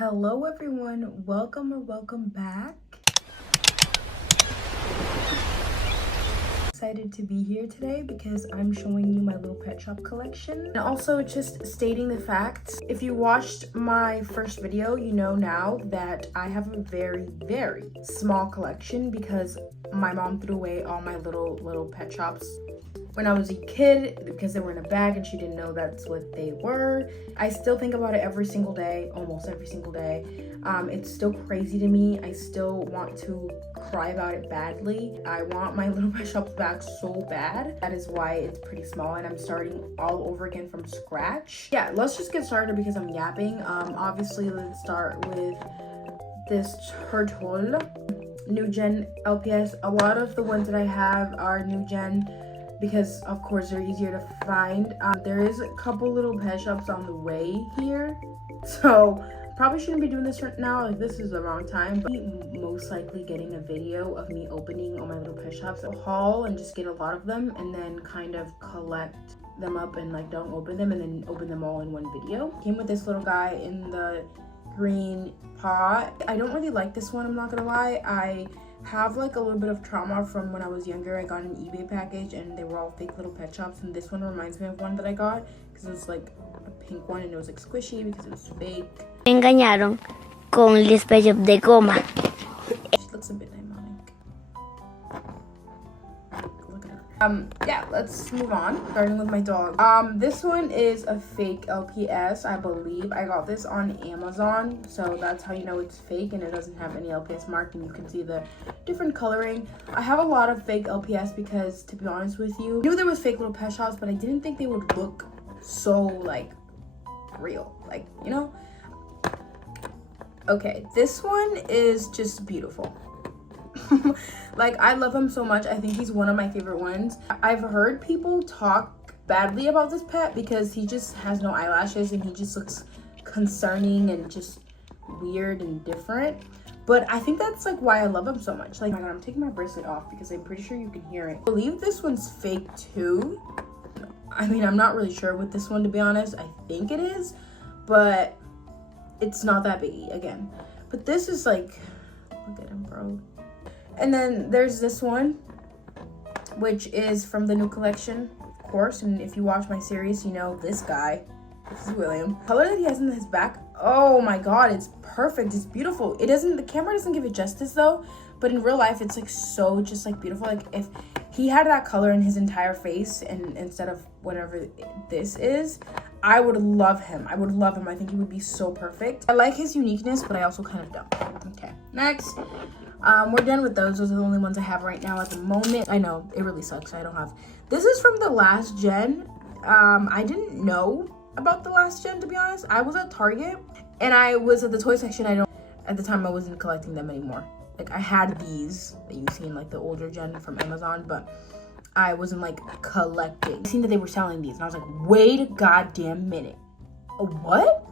Hello everyone, welcome back. Excited to be here today because I'm showing you my little pet shop collection, and also just stating the facts. If you watched my first video, you know now that I have a very small collection because my mom threw away all my little pet shops when I was a kid because they were in a bag and she didn't know that's what they were. I still think about it every single day, almost every single day. It's still crazy to me. I still want to cry about it badly. I want my little pet shops back so bad. That is why it's pretty small and I'm starting all over again from scratch. Yeah, let's just get started because I'm yapping. Obviously, let's start with this turtle, new gen LPS. A lot of the ones that I have are new gen because of course they're easier to find. There is a couple little pet shops on the way here, so probably shouldn't be doing this right now. Like, this is the wrong time, but most likely getting a video of me opening all my little pet shops. I'll haul and just get a lot of them and then kind of collect them up and like don't open them and then open them all in one video. Came with this little guy in the green pot. I don't really like this one, I'm not gonna lie. I have like a little bit of trauma from when I was younger. I got an eBay package and they were all fake little pet shops, and this one reminds me of one that I got because it was like a pink one and it was like squishy because it was fake. Me engañaron con el despecho de goma. She looks a bit demonic. Look at her. Yeah, let's move on. Starting with my dog. This one is a fake LPS, I believe. I got this on Amazon, so that's how you know it's fake and it doesn't have any LPS mark, and you can see the different coloring. I have a lot of fake LPS because, to be honest with you, I knew there was fake little pet shops, but I didn't think they would look so like real, like, you know. Okay, this one is just beautiful. Like, I love him so much. I think he's one of my favorite ones. I've heard people talk badly about this pet because he just has no eyelashes and he just looks concerning and just weird and different. But I think that's like why I love him so much. Like, oh my god, I'm taking my bracelet off because I'm pretty sure you can hear it. I believe this one's fake too. I mean, I'm not really sure with this one, to be honest. I think it is, but it's not that biggie again. But this is like, look at him, bro. And then there's this one, which is from the new collection, of course. And if you watch my series, you know this guy. This is William. The color that he has in his back, oh my god, it's perfect. It's beautiful. It doesn't, the camera doesn't give it justice though, but in real life, it's like so just like beautiful. Like, if he had that color in his entire face and instead of whatever this is, I would love him. I would love him. I think he would be so perfect. I like his uniqueness, but I also kind of don't. Okay, next. We're done with those. Those are the only ones I have right now at the moment. I know, it really sucks. I don't have. This is from the last gen. I didn't know about the last gen, to be honest. I was at Target and I was at the toy section. At the time I wasn't collecting them anymore. Like, I had these that you see in like the older gen from Amazon, but I wasn't like collecting. I seen that they were selling these and I was like, wait a goddamn minute. A what?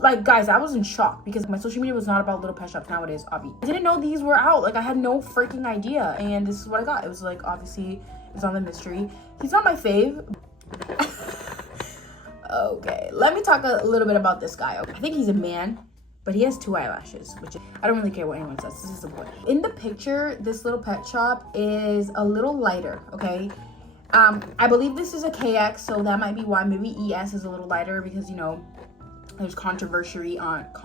Like, guys, I was in shock because my social media was not about little pet shops. Now it is, obviously. I didn't know these were out. Like, I had no freaking idea. And this is what I got. It was like, obviously, it's on the mystery. He's not my fave. Okay, let me talk a little bit about this guy. I think he's a man, but he has 2 eyelashes, which I don't really care what anyone says. This is a boy. In the picture, this little pet shop is a little lighter, okay? I believe this is a KX, so that might be why. Maybe ES is a little lighter because, you know, there's controversy on I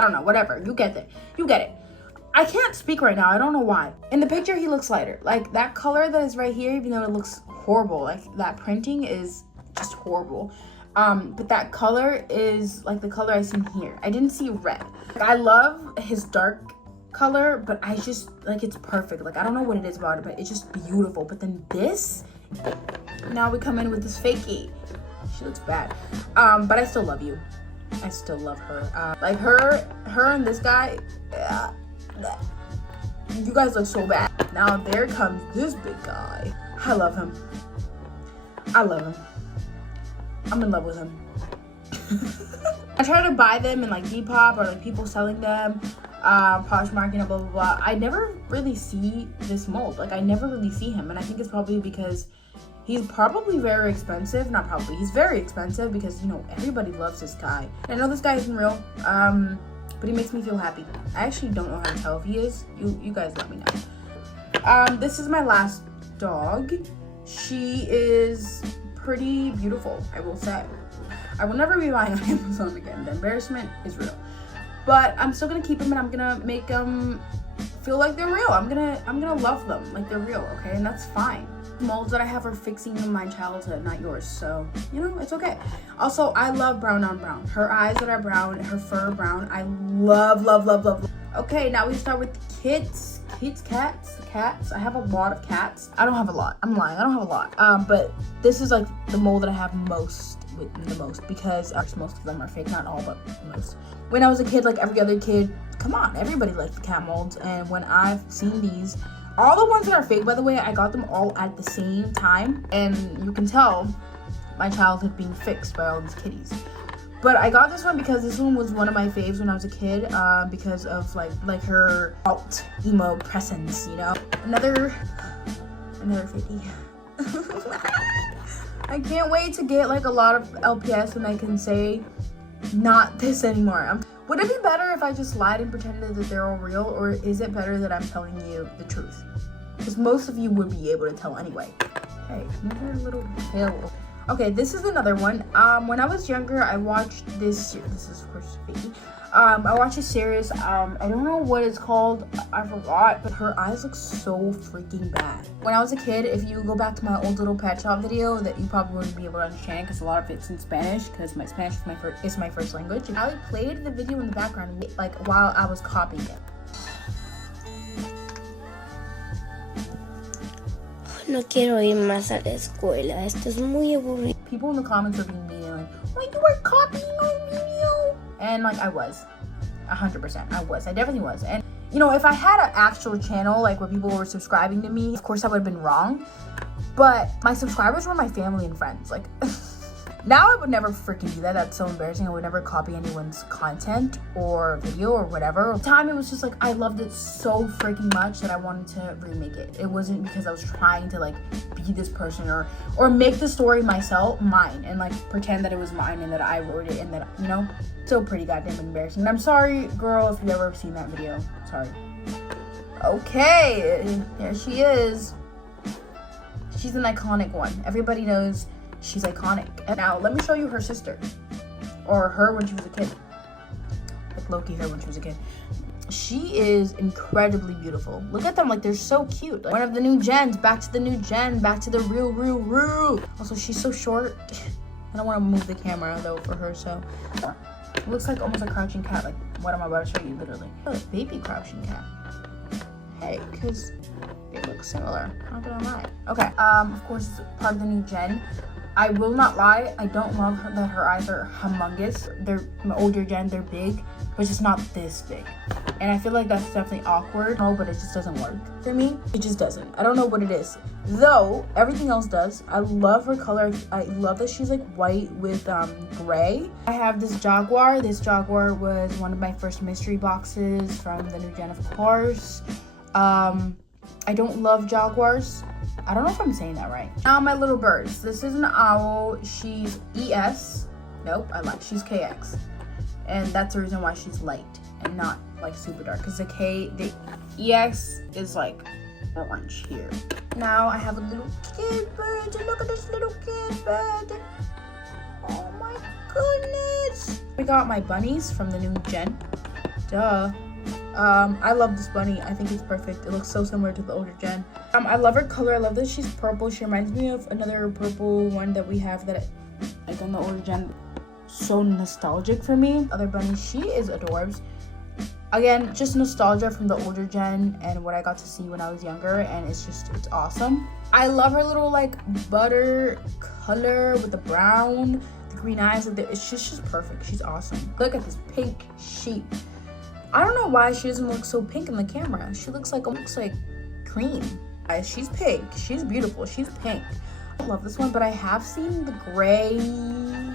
don't know, whatever. You get it. I can't speak right now. I don't know why. In the picture, he looks lighter. Like, that color that is right here, even though it looks horrible, like that printing is just horrible. But that color is like the color I seen here. I didn't see red. Like, I love his dark color, but I just, like, it's perfect. Like, I don't know what it is about it, but it's just beautiful. But then this, now we come in with this fakie. She looks bad, but I still love you. I still love her. Like, her and this guy, you guys look so bad. Now there comes this big guy. I love him. I'm in love with him. I try to buy them in like Depop or like people selling them, Poshmark, you know, blah blah blah. I never really see this mold. Like, I never really see him, and I think it's probably because He's probably very expensive. Not probably. He's very expensive because, you know, everybody loves this guy. I know this guy isn't real, but he makes me feel happy. I actually don't know how to tell if he is. You guys let me know. This is my last dog. She is pretty beautiful, I will say. I will never be buying on Amazon again. The embarrassment is real. But I'm still gonna keep them, and I'm gonna make them feel like they're real. I'm gonna love them like they're real, okay? And that's fine. Molds that I have are fixing in my childhood, not yours. So, you know, it's okay. Also, I love brown on brown. Her eyes that are brown, her fur brown. I love, love, love, love. Okay, now we start with the kids. Cats. I have a lot of cats. I don't have a lot. I'm lying. I don't have a lot. But this is like the mold that I have most because most of them are fake. Not all, but most. When I was a kid, like every other kid, come on, everybody liked the cat molds. And when I've seen these, all the ones that are fake, by the way, I got them all at the same time. And you can tell my childhood being fixed by all these kitties. But I got this one because this one was one of my faves when I was a kid, because of like her alt emo presence, you know. Another 50. I can't wait to get like a lot of LPS and I can say not this anymore. Would it be better if I just lied and pretended that they're all real, or is it better that I'm telling you the truth? Because most of you would be able to tell anyway. Hey, move your little tail. Okay, this is another one. When I was younger, I watched this is of course fake. I watched a series, I don't know what it's called, I forgot, but her eyes look so freaking bad. When I was a kid, if you go back to my old little pet shop video that you probably wouldn't be able to understand because a lot of it's in Spanish, because my Spanish is my first language. I played the video in the background like while I was copying it. No quiero ir más a la escuela. Esto es muy aburrido. People in the comments are being mean, like, "Wait, you were copying my video?" And like, I was, 100%. I definitely was. And you know, if I had an actual channel like where people were subscribing to me, of course I would have been wrong. But my subscribers were my family and friends. Like, now I would never freaking do that. That's so embarrassing. I would never copy anyone's content or video or whatever. At the time, it was just like I loved it so freaking much that I wanted to remake it. It wasn't because I was trying to like be this person or make the story mine, and like pretend that it was mine and that I wrote it and that, you know, still pretty goddamn embarrassing. And I'm sorry, girl, if you've ever seen that video. Sorry. Okay, there she is. She's an iconic one. Everybody knows she's iconic. And now let me show you her sister, or her when she was a kid, like Loki her when she was a kid. She is incredibly beautiful. Look at them, like they're so cute. Like, one of the new gens, back to the new gen, back to the real. Also, she's so short. I don't want to move the camera though for her, so it looks like almost a crouching cat, like what I'm about to show you, literally. A baby crouching cat. Hey, because they look similar. How did I lie? Okay, of course, it's part of the new gen. I will not lie, I don't love that her eyes are humongous. They're older gen, they're big, but just not this big. And I feel like that's definitely awkward. No, but it just doesn't work for me. It just doesn't. I don't know what it is. Though, everything else does. I love her color. I love that she's like white with gray. I have this Jaguar. This Jaguar was one of my first mystery boxes from the new gen, of course. I don't love Jaguars. I don't know if I'm saying that right. Now my little birds. This is an owl. She's ES. Nope, I lied. She's KX. And that's the reason why she's light and not like super dark. Because the EX is like orange here. Now I have a little kid bird. Look at this little kid bird. Oh my goodness. We got my bunnies from the new gen. Duh. I love this bunny. I think it's perfect. It looks so similar to the older gen. I love her color. I love that she's purple. She reminds me of another purple one that we have that like on the older gen. So nostalgic for me. Other bunny, she is adorbs. Again, just nostalgia from the older gen and what I got to see when I was younger, and it's awesome. I love her little like butter color with the brown, the green eyes. It's just perfect. She's awesome. Look at this pink sheep. I don't know why she doesn't look so pink in the camera. She looks like cream. She's pink. She's beautiful. She's pink. I love this one, but I have seen the gray.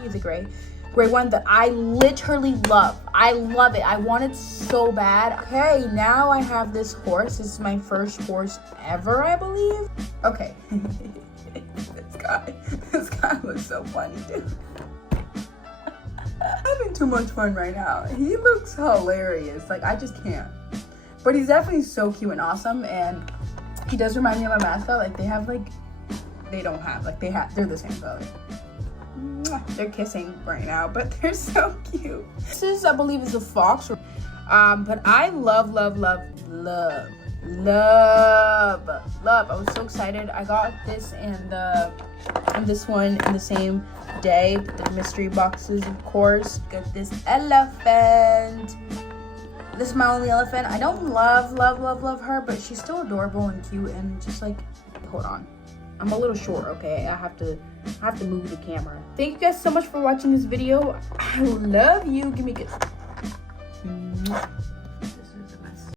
Is it gray? Gray one that I literally love. I love it. I want it so bad. Okay, now I have this horse. This is my first horse ever, I believe. Okay. Let's go. guy. This guy was so funny, dude. Having too much fun right now. He looks hilarious. Like, I just can't. But he's definitely so cute and awesome, and he does remind me of a mascot. Like, they have, like, they don't have, like, they're the same color. They're kissing right now, but they're so cute. This is, I believe, is a fox. But I love. I was so excited. I got this and this one in the same day. The mystery boxes, of course. Got this elephant. This is my only elephant. I don't love her, but she's still adorable and cute and just like, hold on. I'm a little short, okay? I have to move the camera. Thank you guys so much for watching this video. I love you. Give me a kiss.